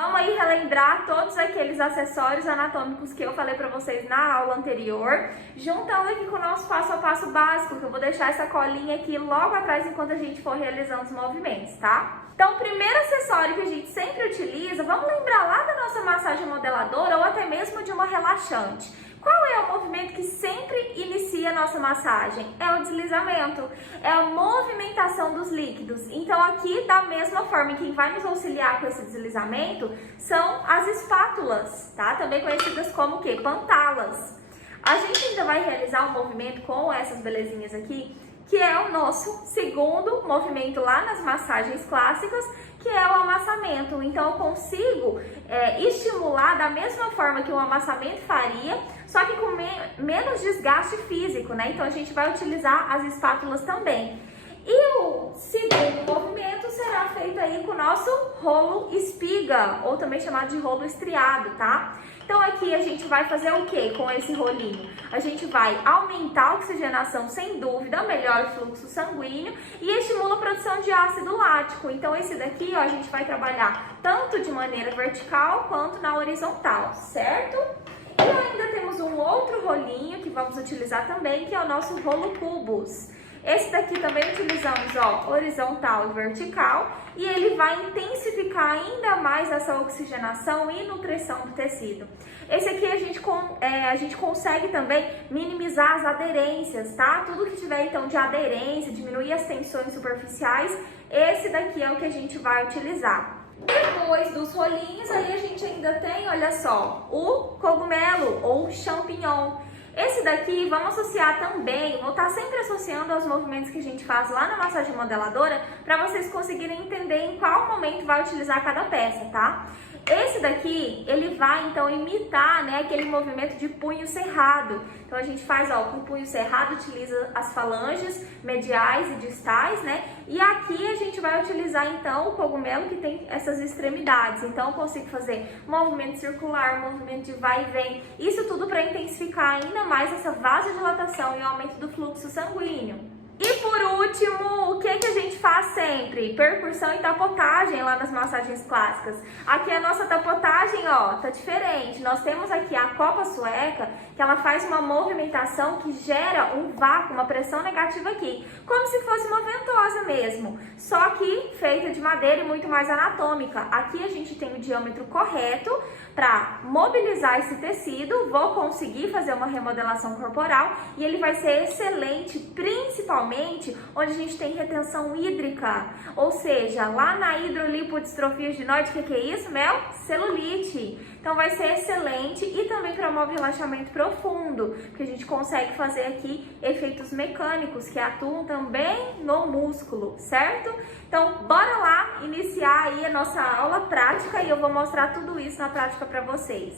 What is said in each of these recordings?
Vamos aí relembrar todos aqueles acessórios anatômicos que eu falei para vocês na aula anterior, juntando aqui com o nosso passo a passo básico, que eu vou deixar essa colinha aqui logo atrás enquanto a gente for realizando os movimentos, tá? Então, o primeiro acessório que a gente sempre utiliza, vamos lembrar lá da nossa massagem modeladora ou até mesmo de uma relaxante. Qual é o movimento que sempre inicia a nossa massagem? É o deslizamento, é a movimentação dos líquidos. Então aqui, da mesma forma, quem vai nos auxiliar com esse deslizamento são as espátulas, tá? Também conhecidas como o quê? Pantalas. A gente ainda vai realizar um movimento com essas belezinhas aqui, que é o nosso segundo movimento lá nas massagens clássicas, que é o amassamento. Então eu consigo estimular da mesma forma que o amassamento faria, só que com menos desgaste físico, né? Então a gente vai utilizar as espátulas também. E o segundo movimento será feito aí com o nosso rolo espiga, ou também chamado de rolo estriado, tá? Então aqui a gente vai fazer o que com esse rolinho? A gente vai aumentar a oxigenação, sem dúvida, melhora o fluxo sanguíneo e estimula a produção de ácido lático. Então esse daqui, ó, a gente vai trabalhar tanto de maneira vertical quanto na horizontal, certo? E ainda temos um outro rolinho que vamos utilizar também, que é o nosso rolo cubos. Esse daqui também utilizamos, ó, horizontal e vertical, e ele vai intensificar ainda mais essa oxigenação e nutrição do tecido. Esse aqui a gente consegue também minimizar as aderências, tá? Tudo que tiver então de aderência, diminuir as tensões superficiais, esse daqui é o que a gente vai utilizar. Depois dos rolinhos, aí a gente ainda tem, olha só, o cogumelo ou champignon. Esse daqui vamos associar também, vou estar sempre associando aos movimentos que a gente faz lá na massagem modeladora, para vocês conseguirem entender em qual momento vai utilizar cada peça, tá? Esse daqui, ele vai então imitar, né, aquele movimento de punho cerrado. Então a gente faz, ó, com o punho cerrado, utiliza as falanges mediais e distais, né? E aqui a gente vai utilizar então o cogumelo que tem essas extremidades. Então eu consigo fazer movimento circular, movimento de vai e vem. Isso tudo para intensificar ainda mais essa vasodilatação e o aumento do fluxo sanguíneo. E por último, o que a gente faz sempre? Percussão e tapotagem lá nas massagens clássicas. Aqui a nossa tapotagem, ó, tá diferente. Nós temos aqui a copa sueca, que ela faz uma movimentação que gera um vácuo, uma pressão negativa aqui, como se fosse uma ventosa mesmo, só que feita de madeira e muito mais anatômica. Aqui a gente tem o diâmetro correto para mobilizar esse tecido, vou conseguir fazer uma remodelação corporal e ele vai ser excelente, principalmente onde a gente tem retenção hídrica, ou seja, lá na hidrolipodistrofia ginoide, o que é isso, Mel? Celulite. Então vai ser excelente e também promove relaxamento profundo, porque a gente consegue fazer aqui efeitos mecânicos que atuam também no músculo, certo? Então bora lá iniciar aí a nossa aula prática e eu vou mostrar tudo isso na prática para vocês.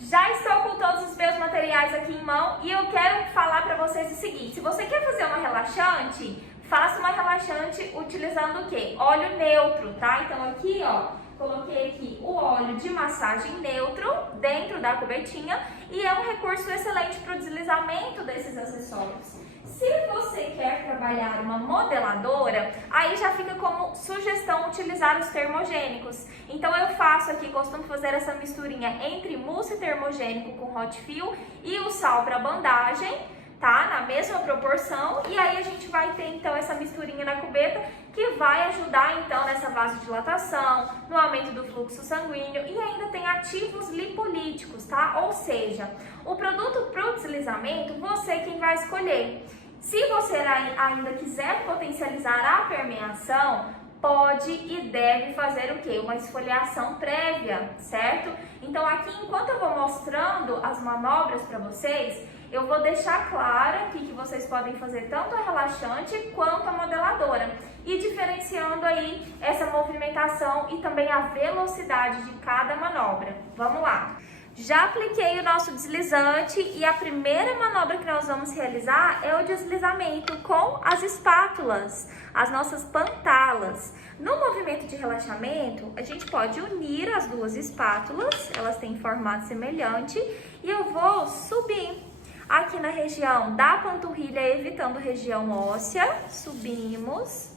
Já estou com todos os meus materiais aqui em mão e eu quero falar para vocês o seguinte: se você quer fazer uma relaxante, faça uma relaxante utilizando o quê? Óleo neutro, tá? Então aqui, ó, coloquei aqui o óleo de massagem neutro dentro da cubetinha e é um recurso excelente para o deslizamento desses acessórios. Se você quer trabalhar uma modeladora, aí já fica como sugestão utilizar os termogênicos. Então eu faço aqui, costumo fazer essa misturinha entre mousse termogênico com hot fill e o sal para bandagem, tá? Na mesma proporção. E aí a gente vai ter então essa misturinha na cubeta que vai ajudar então nessa vasodilatação, no aumento do fluxo sanguíneo e ainda tem ativos lipolíticos, tá? Ou seja, o produto para o deslizamento, você quem vai escolher. Se você ainda quiser potencializar a permeação, pode e deve fazer o quê? Uma esfoliação prévia, certo? Então aqui, enquanto eu vou mostrando as manobras para vocês, eu vou deixar claro aqui que vocês podem fazer tanto a relaxante quanto a modeladora e diferenciando aí essa movimentação e também a velocidade de cada manobra. Vamos lá! Já apliquei o nosso deslizante e a primeira manobra que nós vamos realizar é o deslizamento com as espátulas, as nossas pantalas. No movimento de relaxamento, a gente pode unir as duas espátulas, elas têm formato semelhante, e eu vou subir aqui na região da panturrilha, evitando região óssea, subimos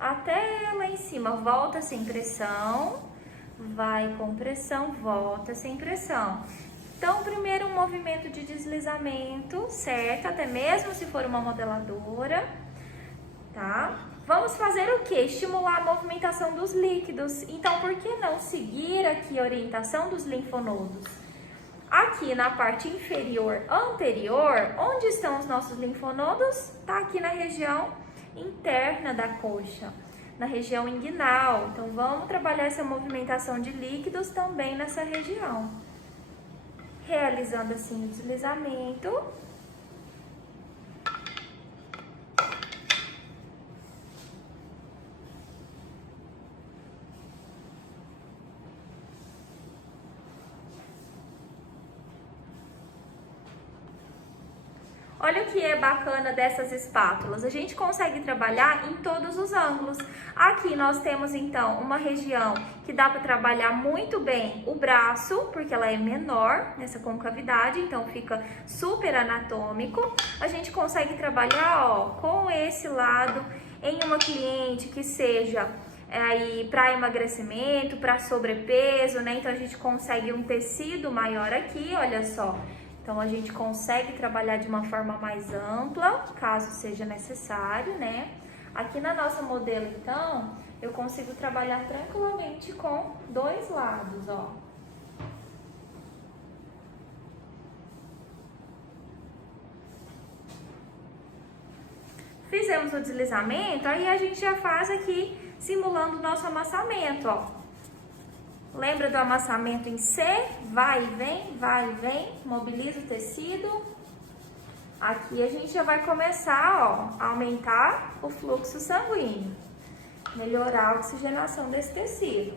até lá em cima, volta sem pressão. vai com pressão, volta sem pressão. Então, primeiro um movimento de deslizamento, certo? Até mesmo se for uma modeladora, tá? Vamos fazer o quê? Estimular a movimentação dos líquidos. Então, por que não seguir aqui a orientação dos linfonodos? Aqui na parte inferior anterior, onde estão os nossos linfonodos? Tá aqui na região interna da coxa, na região inguinal. Então, vamos trabalhar essa movimentação de líquidos também nessa região. Realizando assim o deslizamento. Olha o que é bacana dessas espátulas, a gente consegue trabalhar em todos os ângulos. Aqui nós temos então uma região que dá para trabalhar muito bem o braço, porque ela é menor nessa concavidade, então fica super anatômico. A gente consegue trabalhar, ó, com esse lado em uma cliente que seja aí para emagrecimento, para sobrepeso, né? Então a gente consegue um tecido maior aqui, olha só. Então, a gente consegue trabalhar de uma forma mais ampla, caso seja necessário, né? Aqui na nossa modelo, então, eu consigo trabalhar tranquilamente com dois lados, ó. Fizemos o deslizamento, aí a gente já faz aqui, simulando o nosso amassamento, ó. Lembra do amassamento em C? Vai e vem, mobiliza o tecido. Aqui a gente já vai começar, ó, a aumentar o fluxo sanguíneo, melhorar a oxigenação desse tecido.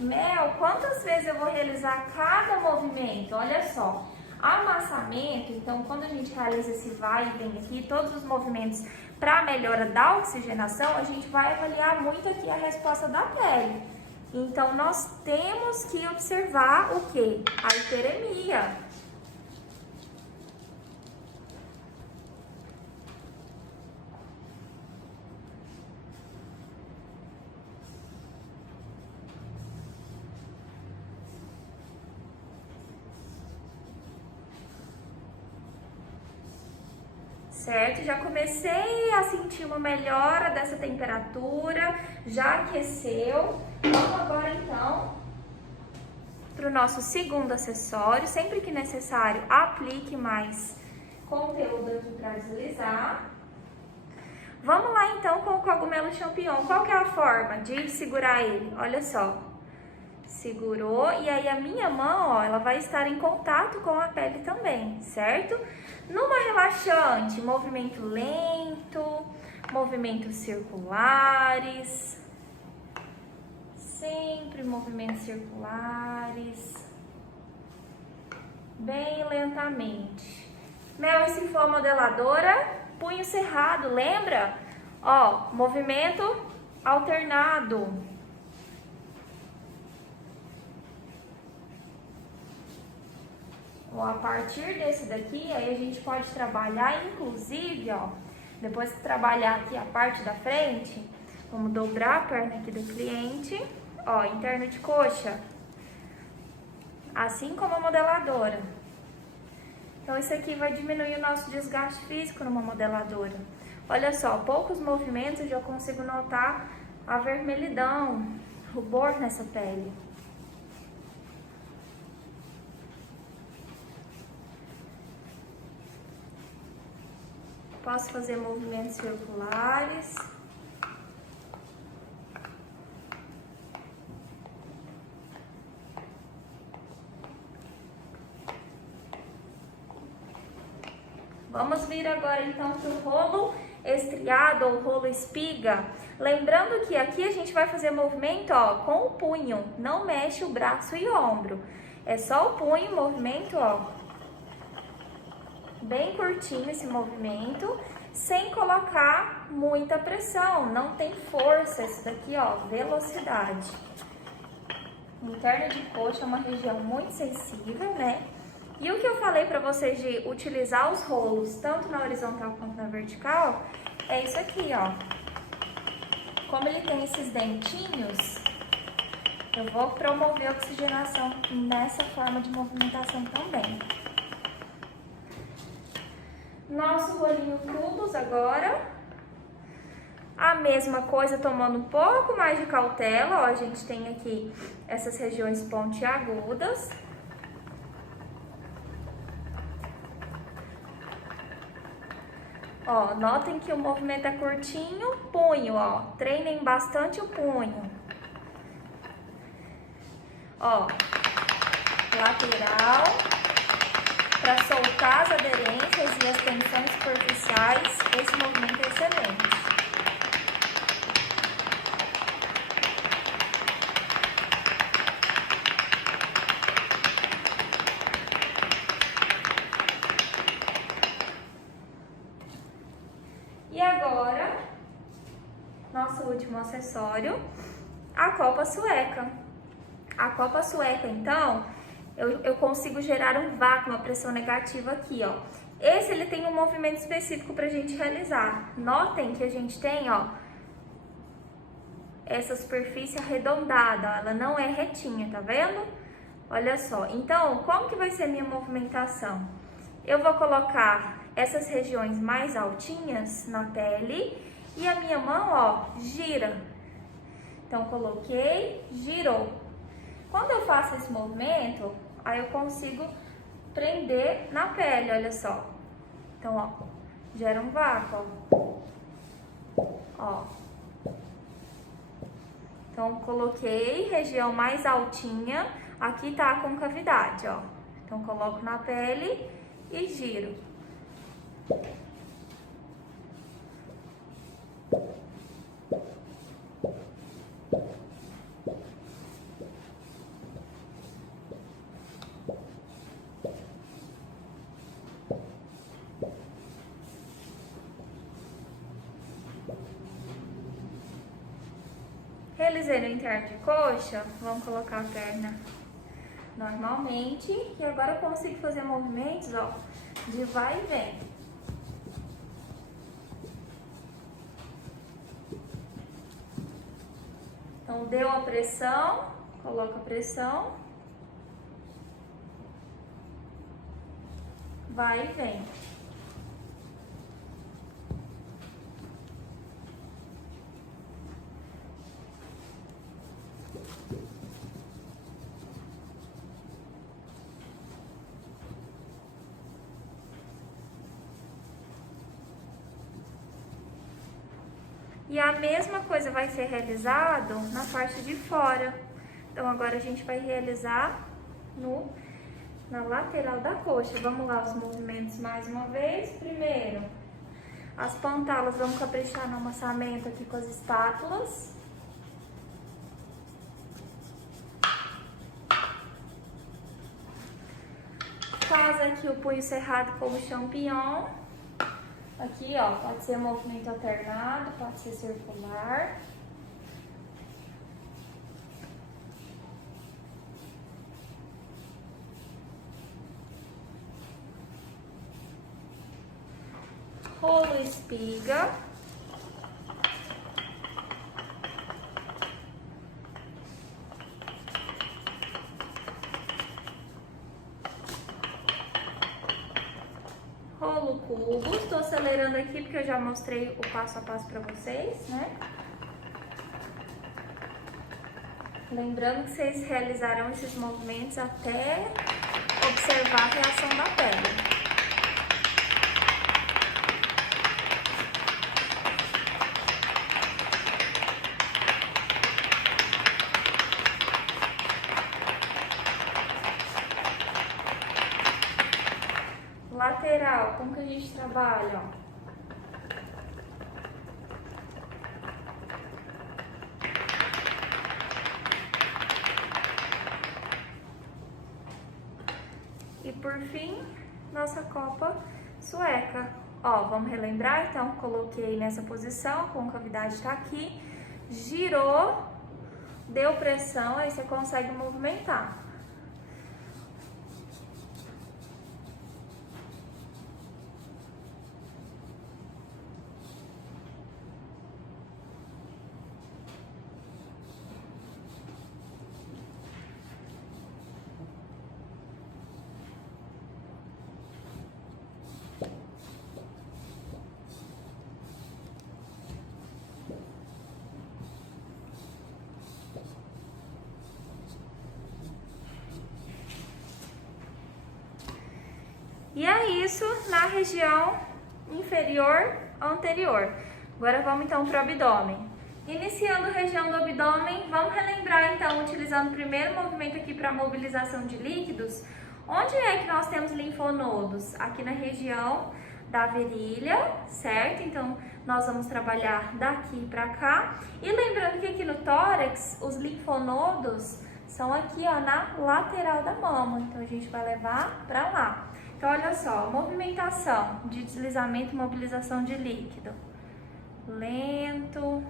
Mel, quantas vezes eu vou realizar cada movimento? Olha só, amassamento, então quando a gente realiza esse vai e vem aqui, todos os movimentos para melhora da oxigenação, a gente vai avaliar muito aqui a resposta da pele. Então, nós temos que observar o quê? A hiperemia. Certo? Já comecei a sentir uma melhora dessa temperatura, já aqueceu. Vamos agora então para o nosso segundo acessório. Sempre que necessário, aplique mais conteúdo aqui para deslizar. Vamos lá então com o cogumelo champignon. Qual que é a forma de segurar ele? Olha só. Segurou e aí a minha mão, ó, ela vai estar em contato com a pele também, certo? Numa relaxante, movimento lento, movimentos circulares, sempre movimentos circulares, bem lentamente. Mel, e se for modeladora, punho cerrado, lembra? Ó, movimento alternado. A partir desse daqui, aí a gente pode trabalhar, inclusive, ó, depois que trabalhar aqui a parte da frente, vamos dobrar a perna aqui do cliente, ó, interno de coxa, assim como a modeladora. Então, isso aqui vai diminuir o nosso desgaste físico numa modeladora. Olha só, poucos movimentos eu já consigo notar a vermelhidão, rubor nessa pele. Posso fazer movimentos circulares. Vamos vir agora então para o rolo estriado ou rolo espiga. Lembrando que aqui a gente vai fazer movimento, ó, com o punho, não mexe o braço e o ombro. É só o punho, movimento, ó. Bem curtinho esse movimento, sem colocar muita pressão, não tem força, isso daqui, ó, velocidade. Interno de coxa é uma região muito sensível, né? E o que eu falei para vocês de utilizar os rolos, tanto na horizontal quanto na vertical, é isso aqui, ó. Como ele tem esses dentinhos, eu vou promover a oxigenação nessa forma de movimentação também. Nosso rolinho tubos agora. A mesma coisa, tomando um pouco mais de cautela, ó, a gente tem aqui essas regiões pontiagudas. Ó, notem que o movimento é curtinho, punho, ó, treinem bastante o punho. Ó, lateral, para soltar as aderências e as tensões superficiais, esse movimento é excelente. E agora, nosso último acessório, a copa sueca. A copa sueca, então, eu consigo gerar um vácuo, uma pressão negativa aqui, ó. Esse, ele tem um movimento específico pra gente realizar. Notem que a gente tem, ó, essa superfície arredondada, ó, ela não é retinha, tá vendo? Olha só, então, como que vai ser a minha movimentação? Eu vou colocar essas regiões mais altinhas na pele e a minha mão, ó, gira. Então, coloquei, girou. Quando eu faço esse movimento, aí eu consigo prender na pele, olha só. Então, ó, gera um vácuo, ó. Então, coloquei região mais altinha, aqui tá a concavidade, ó. Então, coloco na pele e giro. Realizei no interno de coxa, vamos colocar a perna normalmente. E agora eu consigo fazer movimentos, ó, de vai e vem. Então, deu a pressão, coloca a pressão, vai e vem. E a mesma coisa vai ser realizado na parte de fora. Então, agora a gente vai realizar na lateral da coxa. Vamos lá, os movimentos mais uma vez. Primeiro, as pantalas, vamos caprichar no amassamento aqui com as espátulas. Faz aqui o punho cerrado como champignon. Aqui, ó, pode ser movimento alternado, pode ser circular. Rolo espiga. Rolo cubo. Estou acelerando aqui porque eu já mostrei o passo a passo para vocês, né? Lembrando que vocês realizarão esses movimentos até observar a reação da pele. Lateral, como que a gente trabalha, ó? E por fim, nossa copa sueca. Ó, vamos relembrar? Então, coloquei nessa posição, a concavidade tá aqui, girou, deu pressão, aí você consegue movimentar. E é isso na região inferior anterior. Agora vamos então para o abdômen. Iniciando a região do abdômen, vamos relembrar então, utilizando o primeiro movimento aqui para mobilização de líquidos, onde é que nós temos linfonodos? Aqui na região da virilha, certo? Então, nós vamos trabalhar daqui para cá. E lembrando que aqui no tórax, os linfonodos são aqui, ó, na lateral da mama. Então, a gente vai levar para lá. Então, olha só, movimentação de deslizamento e mobilização de líquido. Lento.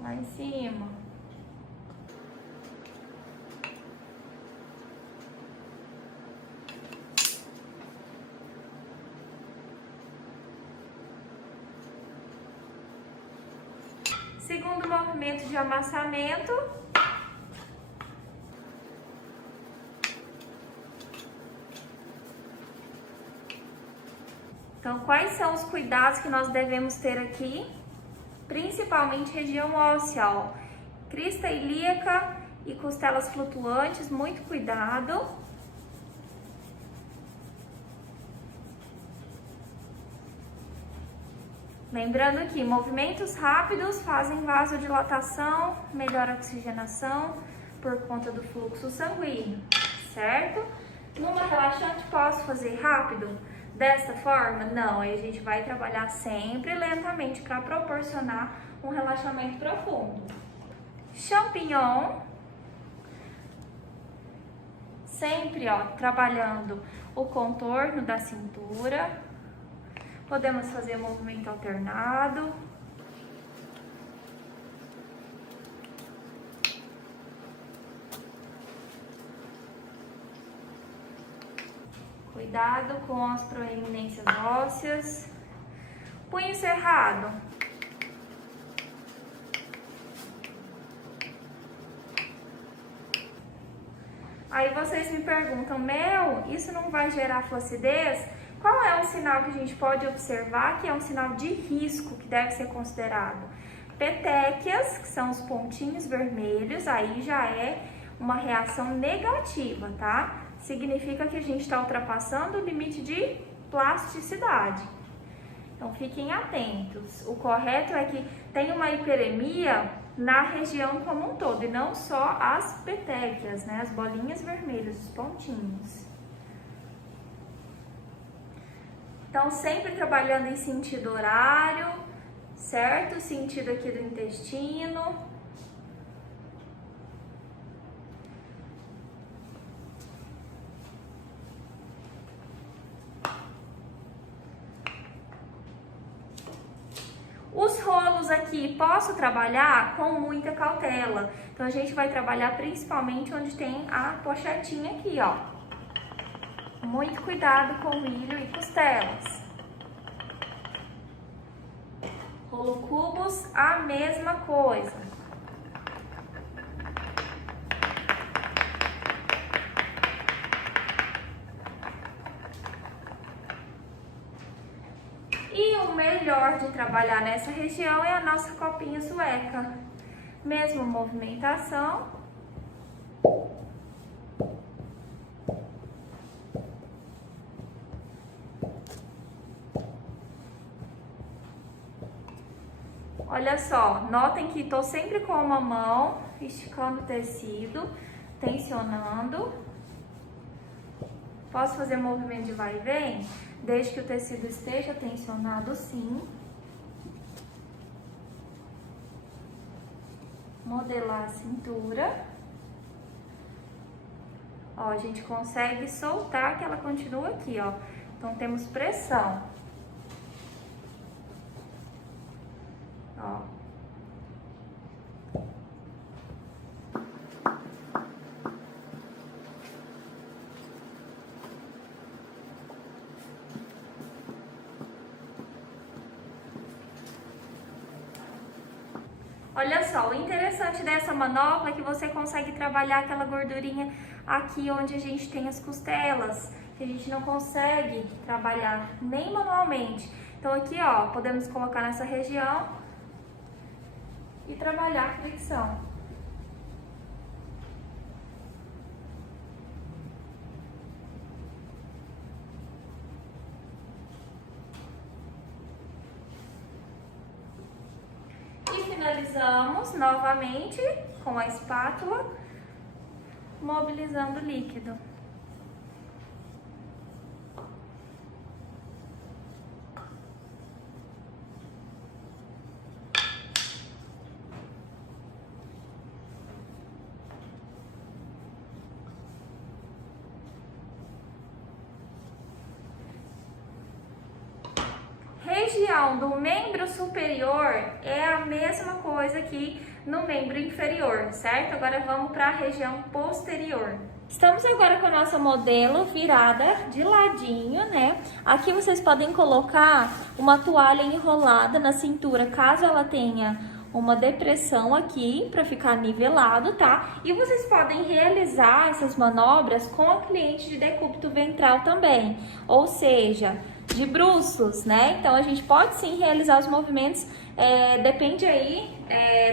Lá em cima. Segundo movimento de amassamento. Então, quais são os cuidados que nós devemos ter aqui? Principalmente região óssea, ó. Crista ilíaca e costelas flutuantes, muito cuidado. Lembrando que movimentos rápidos fazem vasodilatação, melhora a oxigenação por conta do fluxo sanguíneo, certo? Numa relaxante posso fazer rápido? Desta forma? Não, aí a gente vai trabalhar sempre lentamente para proporcionar um relaxamento profundo. Champignon, sempre, ó, trabalhando o contorno da cintura. Podemos fazer movimento alternado. Cuidado com as proeminências ósseas. Punho cerrado. Aí vocês me perguntam, Mel, isso não vai gerar flacidez? Qual é um sinal que a gente pode observar que é um sinal de risco que deve ser considerado? Petequias, que são os pontinhos vermelhos, aí já é uma reação negativa, tá? Significa que a gente está ultrapassando o limite de plasticidade. Então, fiquem atentos. O correto é que tem uma hiperemia na região como um todo, e não só as petequias, né? As bolinhas vermelhas, os pontinhos. Então, sempre trabalhando em sentido horário, certo? Sentido aqui do intestino. Os rolos aqui, posso trabalhar com muita cautela. Então, a gente vai trabalhar principalmente onde tem a pochetinha aqui, ó. Muito cuidado com milho e costelas. Rolo cubos, a mesma coisa. E o melhor de trabalhar nessa região é a nossa copinha sueca. Mesma movimentação. Olha só, notem que estou sempre com uma mão esticando o tecido, tensionando. Posso fazer movimento de vai e vem, desde que o tecido esteja tensionado, sim. Modelar a cintura. Ó, a gente consegue soltar que ela continua aqui, ó. Então, temos pressão. Ó. Olha só, o interessante dessa manopla é que você consegue trabalhar aquela gordurinha aqui onde a gente tem as costelas, que a gente não consegue trabalhar nem manualmente. Então aqui, ó, podemos colocar nessa região e trabalhar a fricção. E finalizamos novamente com a espátula, mobilizando o líquido. Região do membro superior é a mesma coisa que no membro inferior, certo? Agora vamos para a região posterior. Estamos agora com a nossa modelo virada de ladinho, né? Aqui vocês podem colocar uma toalha enrolada na cintura, caso ela tenha uma depressão aqui, para ficar nivelado, tá? E vocês podem realizar essas manobras com a cliente de decúbito ventral também, ou seja, de bruços, né? Então a gente pode sim realizar os movimentos, depende aí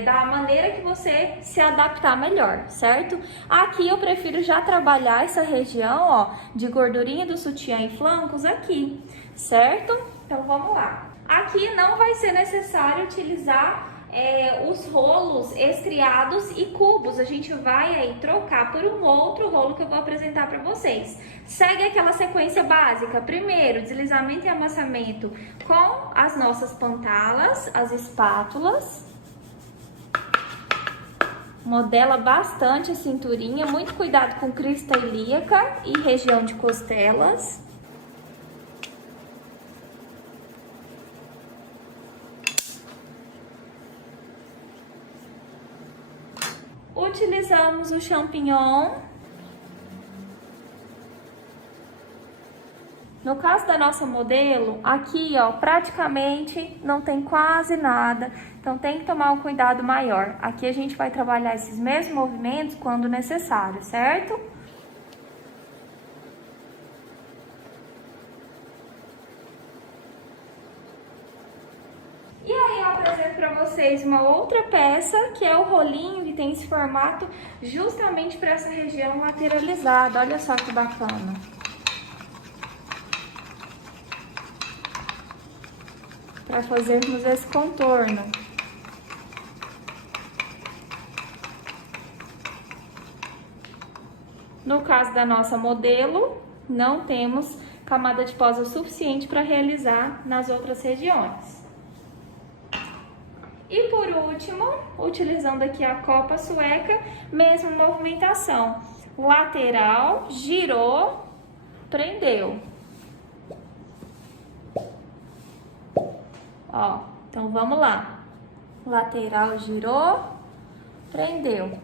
da maneira que você se adaptar melhor, certo? Aqui eu prefiro já trabalhar essa região, ó, de gordurinha do sutiã e flancos aqui, certo? Então vamos lá. Aqui não vai ser necessário utilizar os rolos estriados e cubos, a gente vai aí trocar por um outro rolo que eu vou apresentar para vocês. Segue aquela sequência básica: primeiro, deslizamento e amassamento com as nossas pantalas, as espátulas. Modela bastante a cinturinha, muito cuidado com crista ilíaca e região de costelas. Utilizamos o champignon. No caso da nossa modelo, aqui ó, praticamente não tem quase nada, então tem que tomar um cuidado maior. Aqui a gente vai trabalhar esses mesmos movimentos quando necessário, certo? E aí eu apresento para vocês uma outra peça, que é o rolinho, que tem esse formato justamente para essa região lateralizada. Olha só que bacana. Para fazermos esse contorno. No caso da nossa modelo, não temos camada de pós o suficiente para realizar nas outras regiões. E por último, utilizando aqui a copa sueca, mesma movimentação. Lateral, girou, prendeu. Ó, então vamos lá. Lateral, girou, prendeu.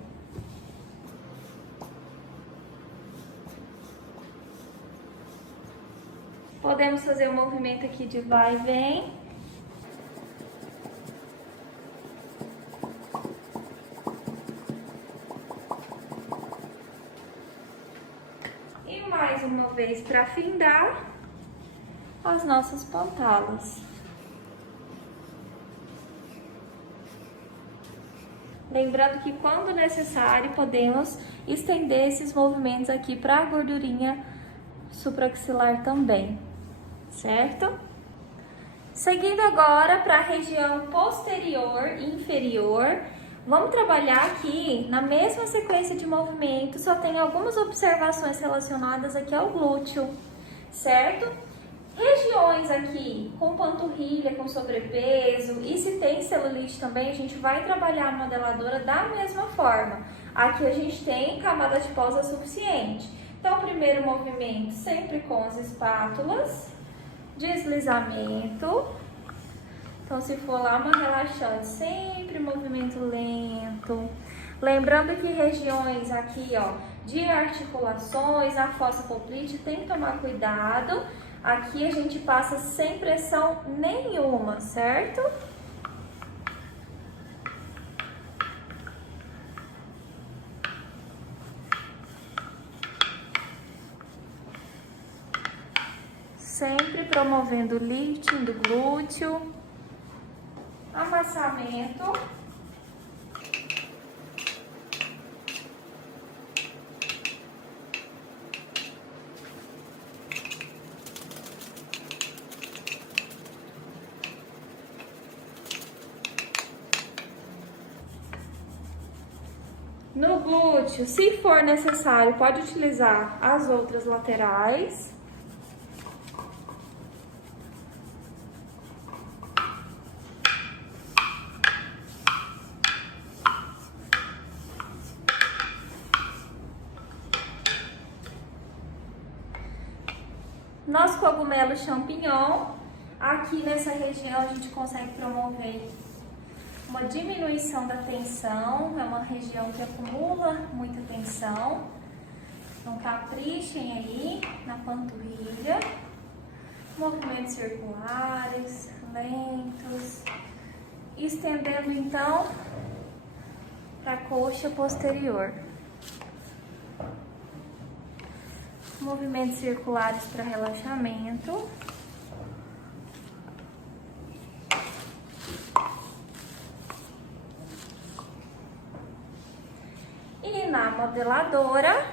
Podemos fazer um movimento aqui de vai e vem. E mais uma vez para findar as nossas pantalas. Lembrando que quando necessário podemos estender esses movimentos aqui para a gordurinha supraxilar também, certo? Seguindo agora para a região posterior e inferior, vamos trabalhar aqui na mesma sequência de movimento, só tem algumas observações relacionadas aqui ao glúteo, certo? Regiões aqui com panturrilha, com sobrepeso, e se tem celulite também, a gente vai trabalhar a modeladora da mesma forma. Aqui a gente tem camada de pós suficiente. Então, o primeiro movimento sempre com as espátulas, deslizamento. Então, se for lá uma relaxante, sempre movimento lento. Lembrando que regiões aqui, ó, de articulações, a fossa poplite, tem que tomar cuidado. Aqui a gente passa sem pressão nenhuma, certo? Sempre promovendo o lifting do glúteo, amassamento. No glúteo, se for necessário, pode utilizar as outras laterais. Nosso cogumelo champignon, aqui nessa região a gente consegue promover uma diminuição da tensão, é uma região que acumula muita tensão. Então caprichem aí na panturrilha, movimentos circulares, lentos, estendendo então para a coxa posterior. Movimentos circulares para relaxamento. E na modeladora,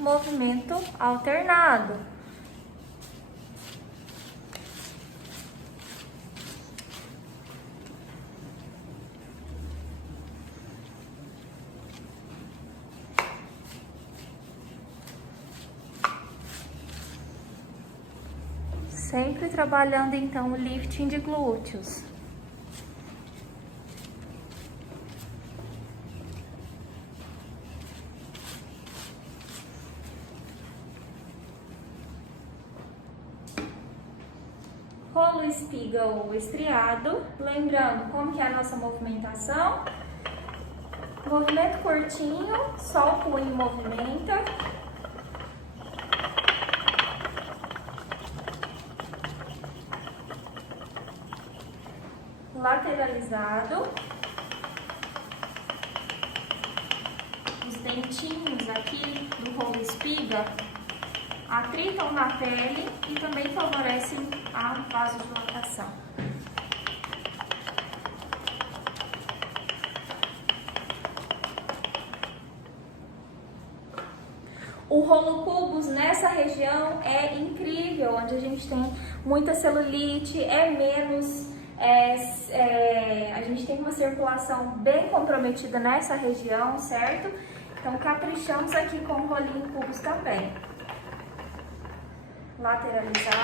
movimento alternado. Sempre trabalhando então o lifting de glúteos. Rolo espiga ou estriado. Lembrando como que é a nossa movimentação. Movimento curtinho, só o punho movimenta. Lateralizado. Os dentinhos aqui do rolo espiga atritam na pele e também favorecem a vasodilatação. O rolo cubos nessa região é incrível, onde a gente tem muita celulite, a gente tem uma circulação bem comprometida nessa região, certo? Então caprichamos aqui com o rolinho cubos também. Lateralizado.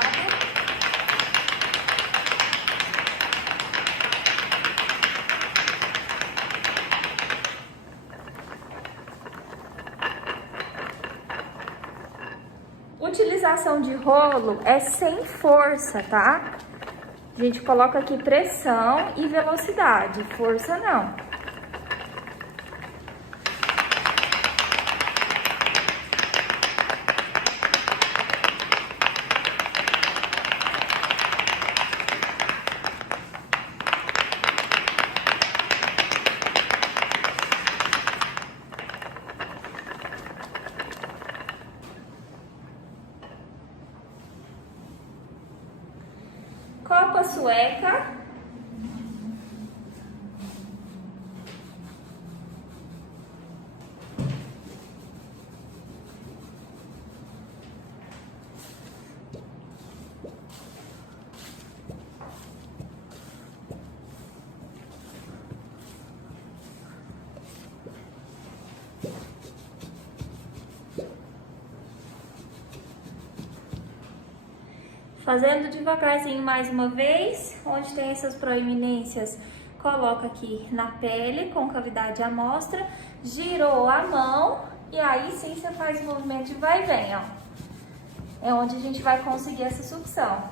Utilização de rolo é sem força, tá? A gente coloca aqui pressão e velocidade, força não. Copa sueca. Fazendo devagarzinho mais uma vez, onde tem essas proeminências, coloca aqui na pele, concavidade à mostra, girou a mão e aí sim você faz o movimento de vai e vem, ó. É onde a gente vai conseguir essa sucção.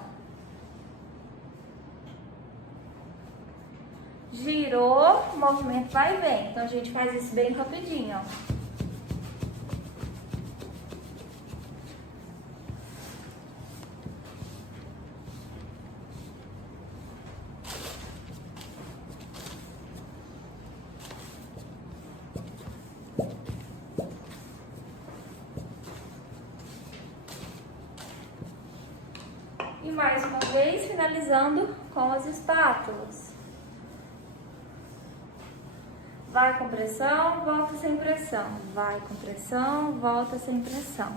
Girou, movimento vai e vem. Então a gente faz isso bem rapidinho, ó. E mais uma vez, finalizando com as espátulas. Vai com pressão, volta sem pressão. Vai com pressão, volta sem pressão.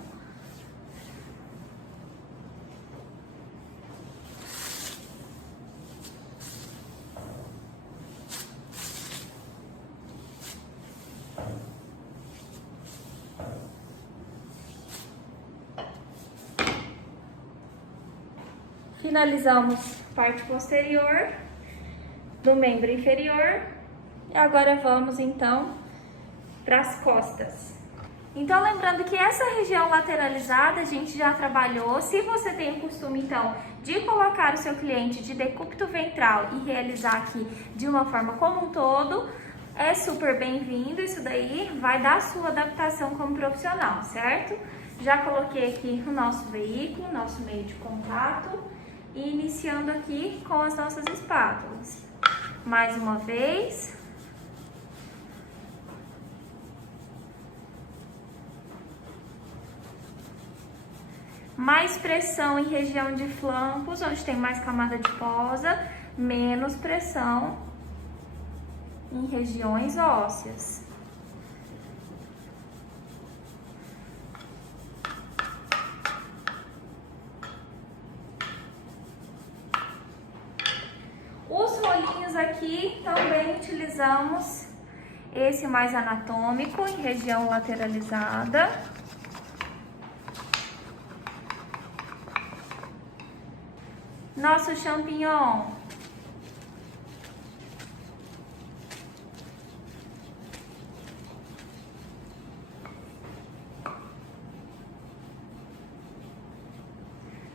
Finalizamos a parte posterior do membro inferior. E agora vamos então para as costas. Então, lembrando que essa região lateralizada a gente já trabalhou. Se você tem o costume, então, de colocar o seu cliente de decúbito ventral e realizar aqui de uma forma como um todo, é super bem-vindo. Isso daí vai dar a sua adaptação como profissional, certo? Já coloquei aqui o nosso veículo, nosso meio de contato, e iniciando aqui com as nossas espátulas. Mais uma vez. Mais pressão em região de flancos, onde tem mais camada de posa, menos pressão em regiões ósseas. Os rolinhos aqui também utilizamos esse mais anatômico em região lateralizada. Nosso champignon.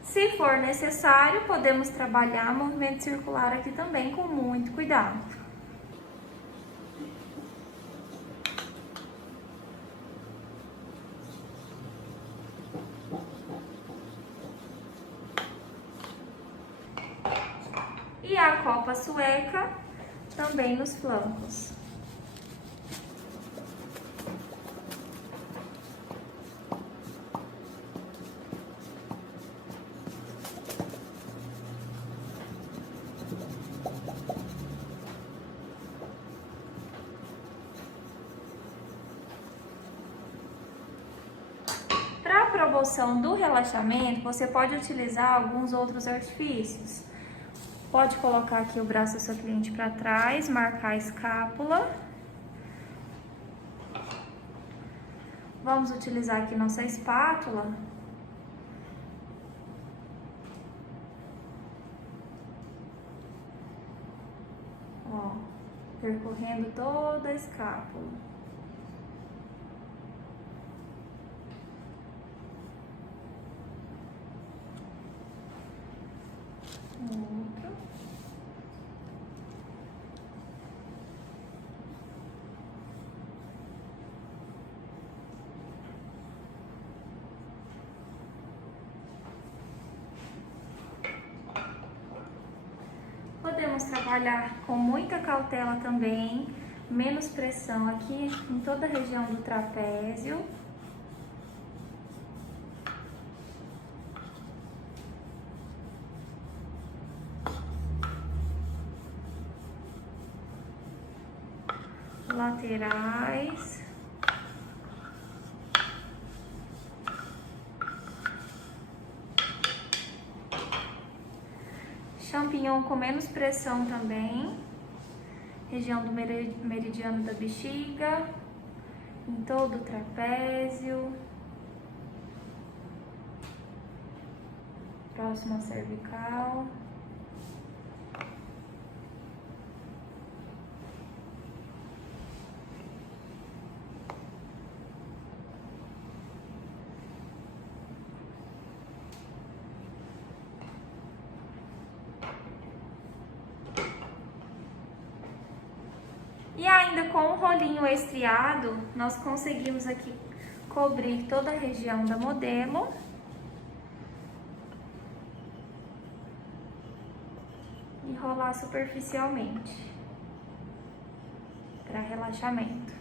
Se for necessário, podemos trabalhar movimento circular aqui também com muito cuidado. E a copa sueca também nos flancos. Para a promoção do relaxamento, você pode utilizar alguns outros artifícios. Pode colocar aqui o braço do seu cliente para trás, marcar a escápula. Vamos utilizar aqui nossa espátula. Ó, percorrendo toda a escápula. Outro. Podemos trabalhar com muita cautela também, menos pressão aqui em toda a região do trapézio. Laterais. Champignon com menos pressão também. Região do meridiano da bexiga, em todo o trapézio. Próximo à cervical. E ainda com o rolinho estriado, nós conseguimos aqui cobrir toda a região da modelo. E rolar superficialmente, para relaxamento.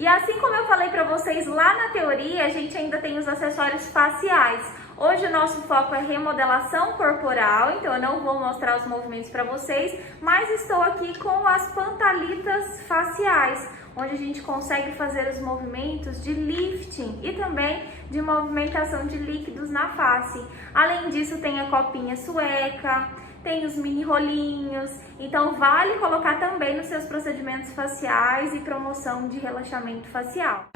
E assim como eu falei para vocês lá na teoria, a gente ainda tem os acessórios faciais. Hoje o nosso foco é remodelação corporal, então eu não vou mostrar os movimentos para vocês, mas estou aqui com as pantalitas faciais, onde a gente consegue fazer os movimentos de lifting e também de movimentação de líquidos na face. Além disso, tem a copinha sueca, tem os mini rolinhos, então vale colocar também nos seus procedimentos faciais e promoção de relaxamento facial.